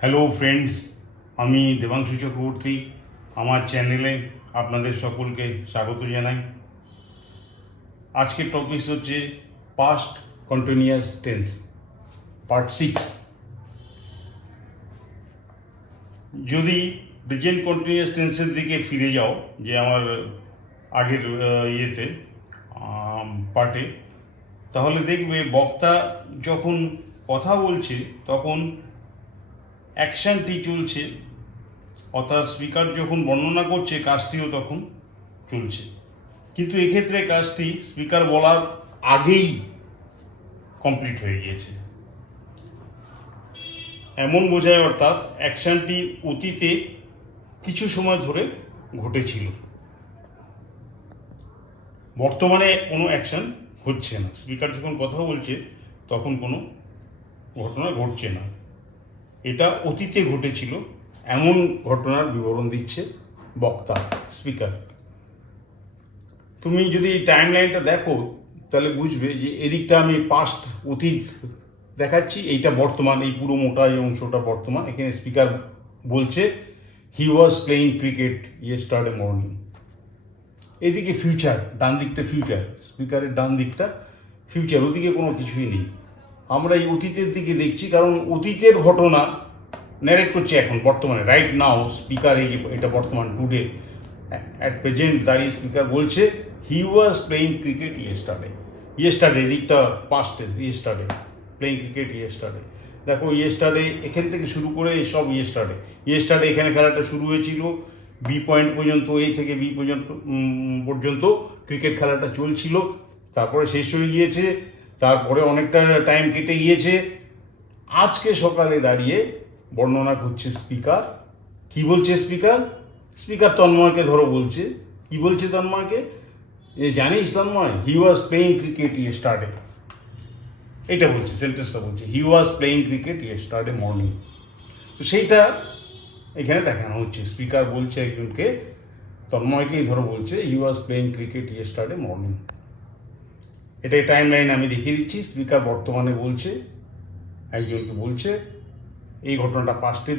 Hello friends, আমি দেবাংশু চক্রবর্তী। আমার চ্যানেলে আপনাদের সকলকে স্বাগত জানাই। আজকের টপিক হচ্ছে পাস্ট কন্টিনিউয়াস টেন্স পার্ট 6। যদি প্রেজেন্ট কন্টিনিউয়াস টেন্সের দিকে ফিরে যাও, যে আমার আগের ইয়েতে পার্টে, তাহলে দেখবে বক্তা যখন কথা বলছে তখন অ্যাকশনটি চলছে, অর্থাৎ স্পিকার যখন বর্ণনা করছে কাজটিও তখন চলছে। কিন্তু এক্ষেত্রে কাজটি স্পিকার বলার আগেই কমপ্লিট হয়ে গিয়েছে, এমন বোঝায়। অর্থাৎ অ্যাকশনটি অতীতে কিছু সময় ধরে ঘটেছিল, বর্তমানে কোনো অ্যাকশন হচ্ছে না। স্পিকার যখন কথা বলছে তখন কোনো ঘটনা ঘটছে না, এটা অতীতে ঘটেছিল এমন ঘটনার বিবরণ দিচ্ছে বক্তা, স্পিকার। তুমি যদি টাইম লাইনটা দেখো তাহলে বুঝবে যে এদিকটা আমি পাস্ট অতীত দেখাচ্ছি, এইটা বর্তমান, এই পুরো মোটা এই অংশটা বর্তমান। এখানে স্পিকার বলছে he was playing cricket yesterday morning. এদিকে ফিউচার, ডান দিকটা ফিউচার, স্পিকারের ডান দিকটা ফিউচার, ওদিকে কোনো কিছুই নেই। আমরা এই অতীতের দিকে দেখছি, কারণ অতীতের ঘটনা ন্যারেট করছে এখন বর্তমানে, রাইট নাও। স্পিকার এই যে এটা বর্তমান, টুডে, অ্যাট প্রেজেন্ট দাঁড়িয়ে স্পিকার বলছে he was playing cricket yesterday. Yesterday দিকটা past, yesterday playing cricket yesterday. দেখো ইয়েস্টারডে এখান থেকে শুরু করে সব ইয়েস্টারডে। ইয়েস্টারডে এখানে খেলাটা শুরু হয়েছিল, বি পয়েন্ট পর্যন্ত, এই থেকে বি পর্যন্ত ক্রিকেট খেলাটা চলছিল, তারপরে শেষ হয়ে গিয়েছে, তারপরে অনেকটা টাইম কেটে গিয়েছে। আজকে সকালে দাঁড়িয়ে বর্ণনা করছে স্পিকার। কি বলছে স্পিকার? স্পিকার তন্ময়কে ধরো বলছে, কি বলছে তন্ময়কে, যে জানিস Tanmoy, he was playing cricket yesterday. এটা বলছে, সেন্টেন্সটা বলছে he was playing cricket yesterday morning. তো সেইটা এখানে দেখানো হচ্ছে, স্পিকার বলছে একজনকে, তন্ময়কেই ধরো বলছে he was playing cricket yesterday morning. এটাই টাইম লাইন আমি দেখিয়ে দিচ্ছি। স্পিকার বর্তমানে বলছে, একজনকে বলছে, এই ঘটনাটা পাস্টের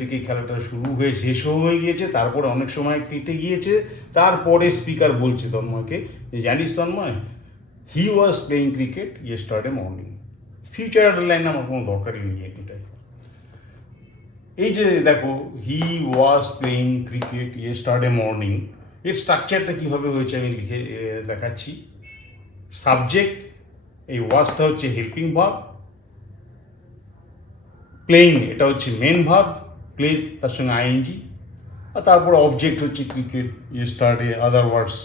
দিকে খেলাটা শুরু হয়ে শেষ হয়ে গিয়েছে, তারপরে অনেক সময় কেটে গিয়েছে। তারপরে স্পিকার বলছে তন্ময়কে যে জানিস Tanmoy, he was playing cricket yesterday morning. Future line আমার কোনো দরকারই নেই এটাই। এই যে দেখো, he was playing cricket yesterday morning, এর স্ট্রাকচারটা কীভাবে হয়েছে আমি লিখে দেখাচ্ছি। সাবজেক্ট, এই ওয়াজটা হচ্ছে হেল্পিং ভার্ব, প্লেইং এটা হচ্ছে মেন ভার্ব, প্লে তার সঙ্গে আইএনজি, আর তারপর অবজেক্ট হচ্ছে cricket yesterday, other words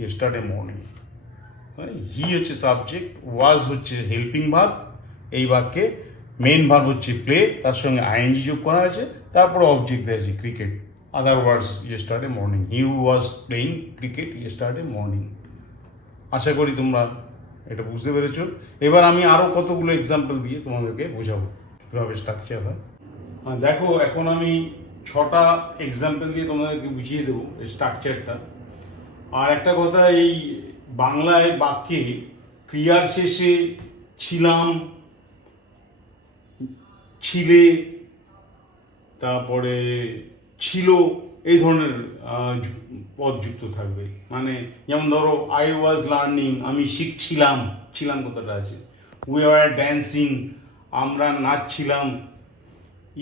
yesterday morning. He হচ্ছে সাবজেক্ট, ওয়াজ হচ্ছে হেল্পিং ভার্ব, এই বাক্যে মেন ভার্ব হচ্ছে প্লে, তার সঙ্গে আইএনজি যোগ করা আছে, তারপর অবজেক্ট দেওয়া আছে cricket, other words yesterday morning. He was playing cricket yesterday morning. আশা করি তোমরা এটা বুঝতে পেরেছো। এবার আমি আরও কতগুলো এক্সাম্পল দিয়ে তোমাদেরকে বোঝাবো কীভাবে স্ট্রাকচার হয়। দেখো, এখন আমি 6টা এক্সাম্পল দিয়ে তোমাদেরকে বুঝিয়ে দেবো স্ট্রাকচারটা। আর একটা কথা, এই বাংলায় বাক্যে ক্রিয়ার শেষে ছিলাম, ছিলে, তারপরে ছিল, এই ধরনের পদ যুক্ত থাকবে। মানে যেমন ধরো, আই ওয়াজ লার্নিং, আমি শিখছিলাম, ছিলাম কথাটা আছে। উই আর ড্যান্সিং, আমরা নাচছিলাম।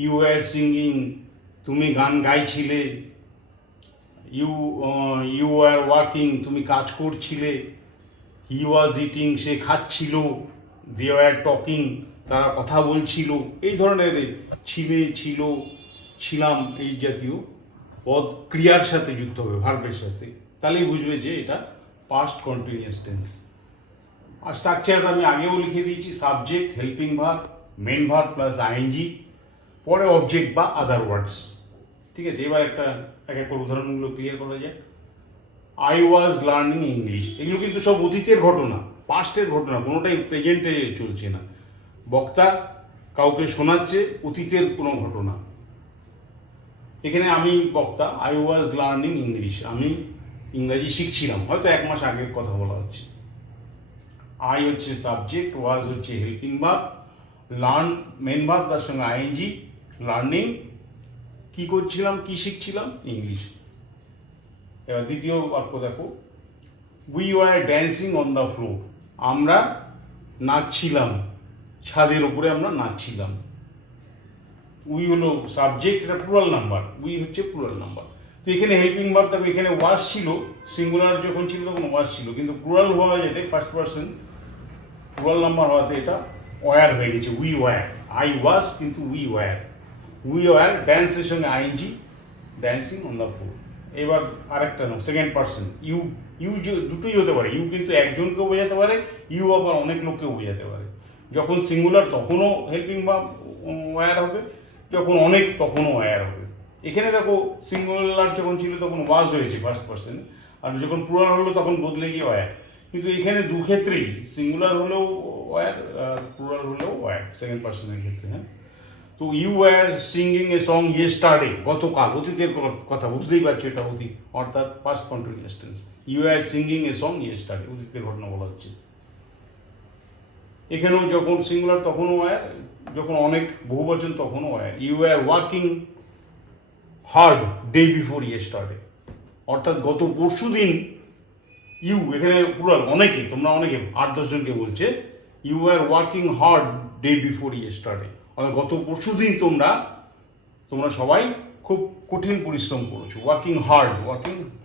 ইউ আর সিঙ্গিং, তুমি গান গাইছিলে। ইউ আর ওয়ার্কিং, তুমি কাজ করছিলে। হি ওয়াজ ইটিং, সে খাচ্ছিল। দে আর টকিং, তারা কথা বলছিল। এই ধরনের ছিলে, ছিল, ছিলাম, এই জাতীয় পদ ক্রিয়ার সাথে যুক্ত হবে, ভার্বের সাথে, তাহলেই বুঝবে যে এটা পাস্ট কন্টিনিউয়াস টেন্স। আর স্ট্রাকচারটা আমি আগেও লিখে দিয়েছি, subject, helping verb, main verb plus ING, পরে অবজেক্ট বা আদার ওয়ার্ডস। ঠিক আছে, এবার এক এক করে উদাহরণগুলো ক্লিয়ার করা যায়। আই ওয়াজ লার্নিং ইংলিশ, এগুলো কিন্তু সব অতীতের ঘটনা, পাস্টের ঘটনা, কোনোটাই প্রেজেন্টে চলছে না। বক্তা কাউকে শোনাচ্ছে অতীতের কোনো ঘটনা। এখানে আমি বক্তা, আই ওয়াজ লার্নিং ইংলিশ, আমি ইংরাজি শিখছিলাম, হয়তো 1 মাস আগের কথা বলা হচ্ছে। আই হচ্ছে সাবজেক্ট, ওয়াজ হচ্ছে helping verb, learn main verb, তার সঙ্গে আইএনজি, লার্নিং কি করছিলাম, কি শিখছিলাম? ইংলিশ। এবার দ্বিতীয় বাক্য দেখো, we were dancing on the floor, আমরা নাচছিলাম, ছাদের উপরে আমরা নাচছিলাম। উই হলো সাবজেক্ট, এটা প্লুরাল নাম্বার, উই হচ্ছে প্লুরাল নাম্বার। তো এখানে হেল্পিং ভার্ব দেখো, এখানে ওয়াজ ছিল, সিঙ্গুলার যখন ছিল তখন ওয়াজ ছিল, কিন্তু প্লুরাল হওয়া যেতে ফার্স্ট পার্সন প্লুরাল নাম্বার হওয়াতে এটা ওয়ার হয়ে গেছে, উই ওয়ার। আই ওয়াজ কিন্তু উই ওয়ার ড্যান্সের সঙ্গে ING, dancing on the floor. এবার আরেকটা নাম সেকেন্ড পার্সন, ইউ দুটোই হতে পারে, ইউ কিন্তু একজনকেও বোঝাতে পারে, ইউ আবার অনেক লোককেও বোঝাতে পারে। যখন সিঙ্গুলার তখনও হেল্পিং ভার্ব ওয়ার হবে, যখন অনেক তখনও ওয়ার হবে। এখানে দেখো সিঙ্গুলার যখন ছিল তখন ওয়াজ হয়েছে ফার্স্ট পার্সন, আর যখন প্লুরাল হলো তখন বদলে গিয়ে ওয়ার। কিন্তু এখানে দু ক্ষেত্রেই সিঙ্গুলার হলেও ওয়ার, প্লুরাল হলেও ওয়ার সেকেন্ড পার্সনের ক্ষেত্রে। হ্যাঁ, তো you were singing a song yesterday, গতকাল, অতীতের কথা, বুঝতেই পারছো এটা অতীত, অর্থাৎ past continuous tense. You were singing a song yesterday, অতীতের ঘটনা বলা হচ্ছে। এখানেও যখন সিঙ্গুলার তখনও ওয়ার, যখন অনেক বহুবচন তখনও were. You were working hard day before yesterday, অর্থাৎ গত পরশু দিন, ইউ এখানে প্লুরাল, অনেকে, তোমরা অনেকে 8-10 জনকে বলছে, you were working hard day before yesterday, অর্থাৎ গত পরশু দিন তোমরা সবাই খুব কঠিন পরিশ্রম করেছো। Working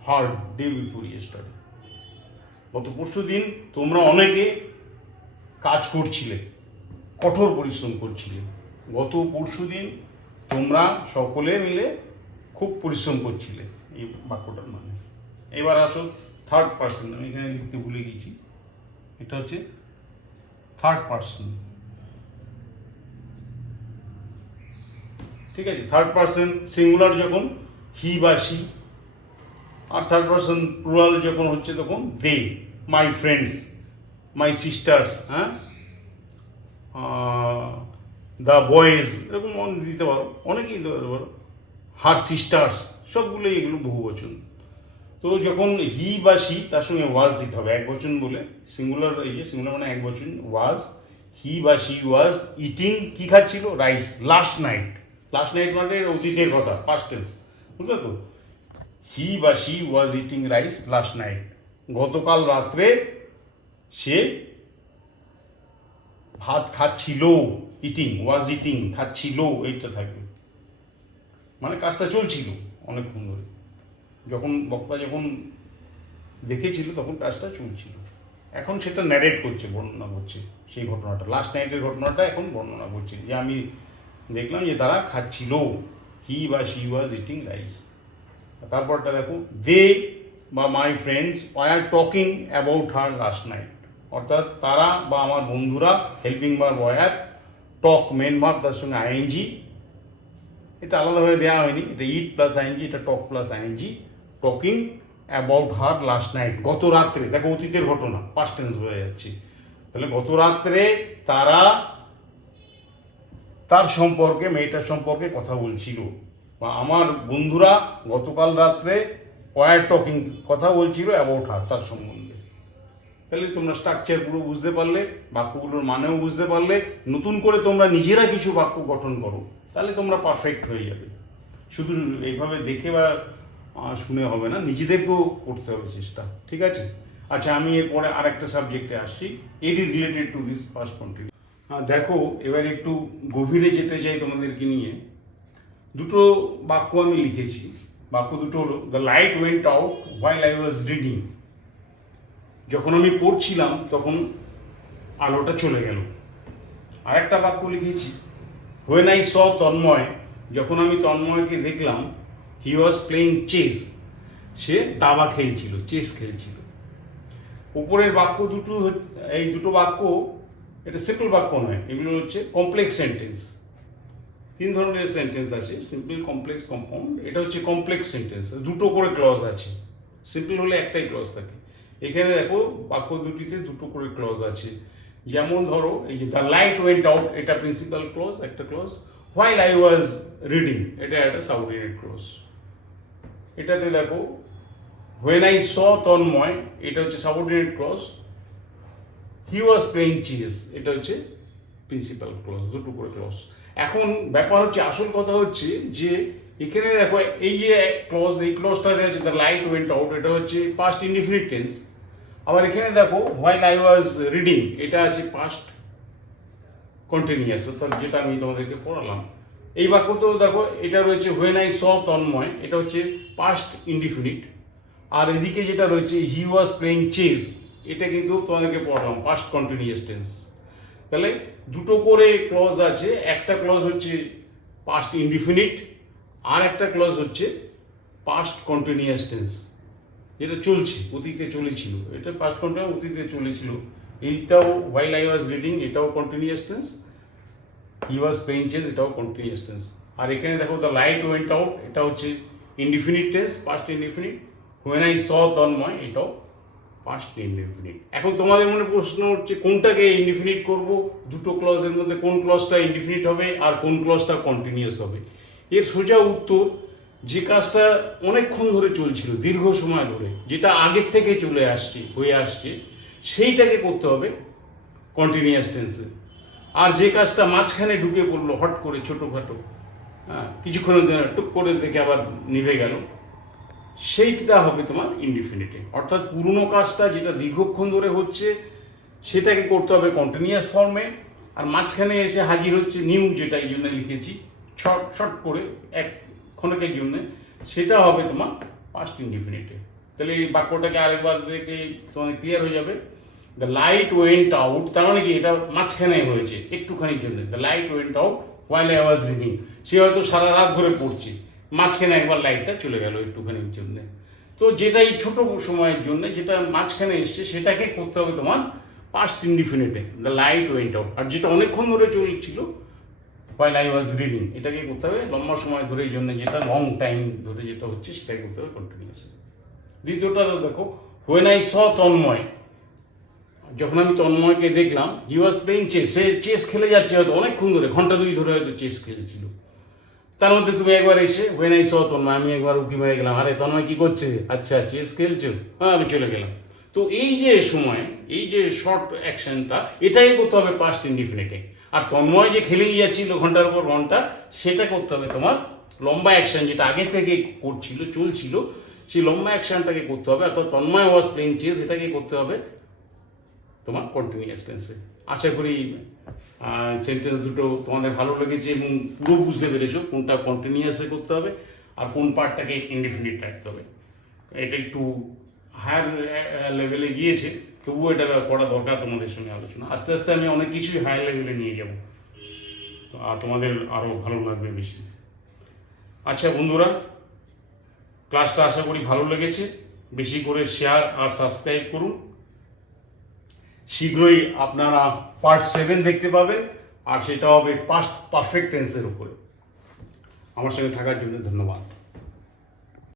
hard day before yesterday, গত পরশু দিন তোমরা অনেকে কাজ করছিলে, কঠোর পরিশ্রম করছিলে। গত পরশু দিন তোমরা সকলে মিলে খুব পরিশ্রম করছিলে, এই বাক্যটার মানে। এবার আসো থার্ড পার্সন, আমি এখানে লিখতে ভুলে গেছি, এটা হচ্ছে থার্ড পার্সন। ঠিক আছে, থার্ড পার্সন সিঙ্গুলার যখন হি বা সি, আর থার্ড পার্সন প্লুরাল যখন হচ্ছে তখন দে, মাই ফ্রেন্ডস, মাই সিস্টার্স, হ্যাঁ, দ্য বয়েজ, এরকম দিতে পারো, অনেকেই দিতে পারো, হার সিস্টার্স, সবগুলোই এগুলো বহুবচন। তো যখন হি বা সি, তার সঙ্গে ওয়াজ দিতে হবে, এক বচন বলে, সিঙ্গুলার, এই যে সিঙ্গুলার মানে এক বচন, ওয়াজ, হি বা সি ওয়াজ ইটিং, কি খাচ্ছিল? রাইস, লাস্ট নাইট মানে অতীতের কথা, পাস্ট টেন্স, বুঝলে তো? হি বা C was eating rice last night, গতকাল রাত্রে সে ভাত খাচ্ছিল, ইটিং, ওয়াজ ইটিং, খাচ্ছিল, এইটা থাকবে, মানে কাজটা চলছিল অনেকক্ষণ ধরে, যখন বক্তা যখন দেখেছিল তখন কাজটা চলছিল, এখন সেটা ন্যারেট করছে, বর্ণনা করছে সেই ঘটনাটা, লাস্ট নাইটের ঘটনাটা এখন বর্ণনা করছে, যে আমি দেখলাম যে তারা খাচ্ছিল, হি বা সি ওয়াজ ইটিং রাইস। তারপরটা দেখো, দে বা my friends were talking about her last night, অর্থাৎ তারা বা আমার বন্ধুরা, হেল্পিং ভার্ব ওয়ার, টক মেন ভার্ব, তার সঙ্গে আইএনজি, এটা আলাদাভাবে দেওয়া হয়নি, এটা ইট প্লাস আইএনজি, এটা talk plus ING, talking about her last night, গত রাত্রে, দেখো অতীতের ঘটনা, পাস্ট টেন্স বোঝা যাচ্ছে, তাহলে গত রাত্রে তারা তার সম্পর্কে, মেয়েটার সম্পর্কে কথা বলছিল, বা আমার বন্ধুরা গতকাল রাত্রে ওয়ার টকিং, কথা বলছিল অ্যাবাউট হার, তার সম্বন্ধে। তাহলে তোমরা স্ট্রাকচার পুরো বুঝতে পারলে, বাক্যগুলোর মানেও বুঝতে পারলে, নতুন করে তোমরা নিজেরা কিছু বাক্য গঠন করো, তাহলে তোমরা পারফেক্ট হয়ে যাবে। শুধু এইভাবে দেখে বা শুনে হবে না, নিজেদেরকেও করতে হবে চেষ্টা, ঠিক আছে? আচ্ছা, আমি এরপরে আরেকটা সাবজেক্টে আসছি, এটি related to this past continuous. দেখো, এবার একটু গভীরে যেতে চাই তোমাদেরকে নিয়ে। দুটো বাক্য আমি লিখেছি, বাক্য দুটো হলো, the light went out while I was reading, যখন আমি পড়ছিলাম তখন আলোটা চলে গেল। আরেকটা বাক্য লিখেছি, হোয়েন আই স তন্ময়, যখন আমি তন্ময়কে দেখলাম, হি ওয়াজ প্লেইং চেস, সে দাবা খেলছিল, চেস খেলছিল। উপরের বাক্য দুটো, এই দুটো বাক্য, এটা সিম্পল বাক্য নয়, এগুলো হচ্ছে কমপ্লেক্স সেন্টেন্স। 3 ধরনের সেন্টেন্স আছে, সিম্পল, কমপ্লেক্স, কম্পাউন্ড। এটা হচ্ছে কমপ্লেক্স সেন্টেন্স, দুটো করে ক্লজ আছে। সিম্পল হলে একটাই ক্লজ থাকে, এখানে দেখো বাক্য দুটিতে দুটো করে ক্লজ আছে। যেমন ধরো, এই যে দ্য লাইট ওয়েন্ট আউট, এটা প্রিন্সিপাল ক্লজ, একটা clause. While I was reading, এটা একটা সাবঅর্ডিনেট ক্লজ। এটাতে দেখো, হোয়েন আই স তন্ময়, এটা হচ্ছে subordinate clause. He was playing chess, এটা হচ্ছে প্রিন্সিপাল ক্লজ, দুটো করে ক্লজ। এখন ব্যাপার হচ্ছে, আসল কথা হচ্ছে যে এখানে দেখো এই যে ক্লজ, এই ক্লজটা আছে দ্য লাইট ওয়েন্ট আউট, এটা হচ্ছে পাস্ট ইনডিফিনিট টেন্স। আবার এখানে দেখো হোয়াইল আই ওয়াজ রিডিং, এটা আছে পাস্ট কন্টিনিউয়াস, অর্থাৎ যেটা আমি তোমাদেরকে পড়ালাম। এই বাক্য তো দেখো এটা রয়েছে হোয়েন আই স তন্ময়, এটা হচ্ছে পাস্ট ইনডিফিনিট। আর এদিকে যেটা রয়েছে হি ওয়াজ প্লেইং চেস, এটা কিন্তু তোমাদেরকে পড়ালাম পাস্ট কন্টিনিউয়াস টেন্স। তাহলে দুটো করে ক্লজ আছে, একটা ক্লজ হচ্ছে পাস্ট ইনডিফিনিট, আর একটা ক্লজ হচ্ছে পাস্ট কন্টিনিউয়াস টেন্স, যেটা চলছে, অতীতে চলেছিল। এটা পাস্ট কন্টিনিউয়াস, অতীতে চলেছিল। এইটাও হোয়াইল আই ওয়াজ রিডিং, এটাও continuous tense. He was playing chess, এটাও কন্টিনিউয়াস টেন্স। আর এখানে দেখো দ্য লাইট ওয়েন্ট আউট, এটা হচ্ছে indefinite tense, past indefinite. When I saw Tanmoy, এটাও পাস্ট ইনডিফিনিট। এখন তোমাদের মনে প্রশ্ন হচ্ছে কোনটাকে ইনডিফিনিট করব, দুটো ক্লজের মধ্যে কোন ক্লজটা ইনডিফিনিট হবে আর কোন ক্লজটা কন্টিনিউয়াস হবে। এর সোজা উত্তর, যে কাজটা অনেকক্ষণ ধরে চলছিল, দীর্ঘ সময় ধরে, যেটা আগের থেকে চলে আসছে, হয়ে আসছে, সেইটাকে করতে হবে কন্টিনিউয়াস টেন্সে। আর যে কাজটা মাঝখানে ঢুকে পড়লো হট করে, ছোটোখাটো, হ্যাঁ, কিছুক্ষণের টুক করে দেখে আবার নিভে গেল, সেইটা হবে তোমার ইনডিফিনিটে। অর্থাৎ পুরনো কাজটা যেটা দীর্ঘক্ষণ ধরে হচ্ছে সেটাকে করতে হবে কন্টিনিউয়াস ফর্মে, আর মাঝখানে এসে হাজির হচ্ছে নিউ, যেটা এই জন্য লিখেছি শর্ট করে এক ক্ষণিকের জন্য, সেটা হবে তোমার পাস্ট ইনডিফিনিটে। তাহলে এই বাক্যটাকে আরেকবার দেখলে তোমাদের ক্লিয়ার হয়ে যাবে। দ্য লাইট ওয়েন্ট আউট, তার মানে কি এটা মাঝখানে হয়েছে একটুখানির জন্য। The light went out while I was reading, সে হয়তো সারা রাত ধরে পড়ছে, মাঝখানে একবার লাইটটা চলে গেল একটুখানির জন্য। তো যেটা এই ছোটো সময়ের জন্য, যেটা মাঝখানে এসছে, সেটাকে করতে হবে তোমার পাস্ট ইনডিফিনিটে, দ্য লাইট ওয়েন্ট আউট। আর যেটা অনেকক্ষণ ধরে চলছিল হোয়াইল আই ওয়াজ রিডিং, এটাকে করতে হবে লম্বা সময় ধরে, এই জন্য যেটা লং টাইম ধরে যেটা হচ্ছে সেটাকে করতে হবে কন্টিনিউয়াস। দ্বিতীয়টা দেখো হোয়েন আই স তন্ময়, যখন আমি তন্ময়কে দেখলাম, হি ওয়াজ প্লেইং চেস, সে চেস খেলে যাচ্ছে হয়তো অনেকক্ষণ ধরে, ঘন্টা দুই ধরে হয়তো চেস খেলেছিল। তার মধ্যে তুমি একবার এসে হোয়েন আই স তন্ময়, আমি একবার উকি মেরে গেলাম, আরে তন্ময় কী করছে, আচ্ছা চেস খেলছো, হ্যাঁ, আমি চলে গেলাম। তো এই যে সময়, এই যে শর্ট অ্যাকশনটা, এটাই করতে হবে পাস্ট ইনডিফিনিটে। আর তন্ময় যে খেলেই যাচ্ছিল ঘন্টার পর ঘন্টা, সেটা করতে হবে তোমার লম্বা অ্যাকশন, যেটা আগে থেকে করছিল, চলছিল, সেই লম্বা অ্যাকশনটাকে করতে হবে। অর্থাৎ তন্ময় ওয়াজ প্লেইং চেস, এটাকে করতে হবে তোমার কন্টিনিউয়াস টেন্সে। আশা করি সেন্টেন্স দুটো তোমাদের ভালো লেগেছে এবং পুরো বুঝতে পেরেছো কোনটা কন্টিনিউয়াসে করতে হবে আর কোন পার্টটাকে ইনডিফিনিট রাখতে হবে। এটা একটু হায়ার লেভেলে গিয়েছে, তবুও এটা করা দরকার তোমাদের সঙ্গে আলোচনা। আস্তে আস্তে আমি অনেক কিছুই হায়ার লেভেলে নিয়ে যাব, আর তোমাদের আরও ভালো লাগবে বেশি। আচ্ছা বন্ধুরা, ক্লাসটা আশা করি ভালো লেগেছে, বেশি করে শেয়ার আর সাবস্ক্রাইব করুন। শীঘ্রই আপনারা পার্ট 7 দেখতে পাবেন, আর সেটা হবে পাস্ট পারফেক্ট টেন্সের উপরে। আমার সঙ্গে থাকার জন্য ধন্যবাদ।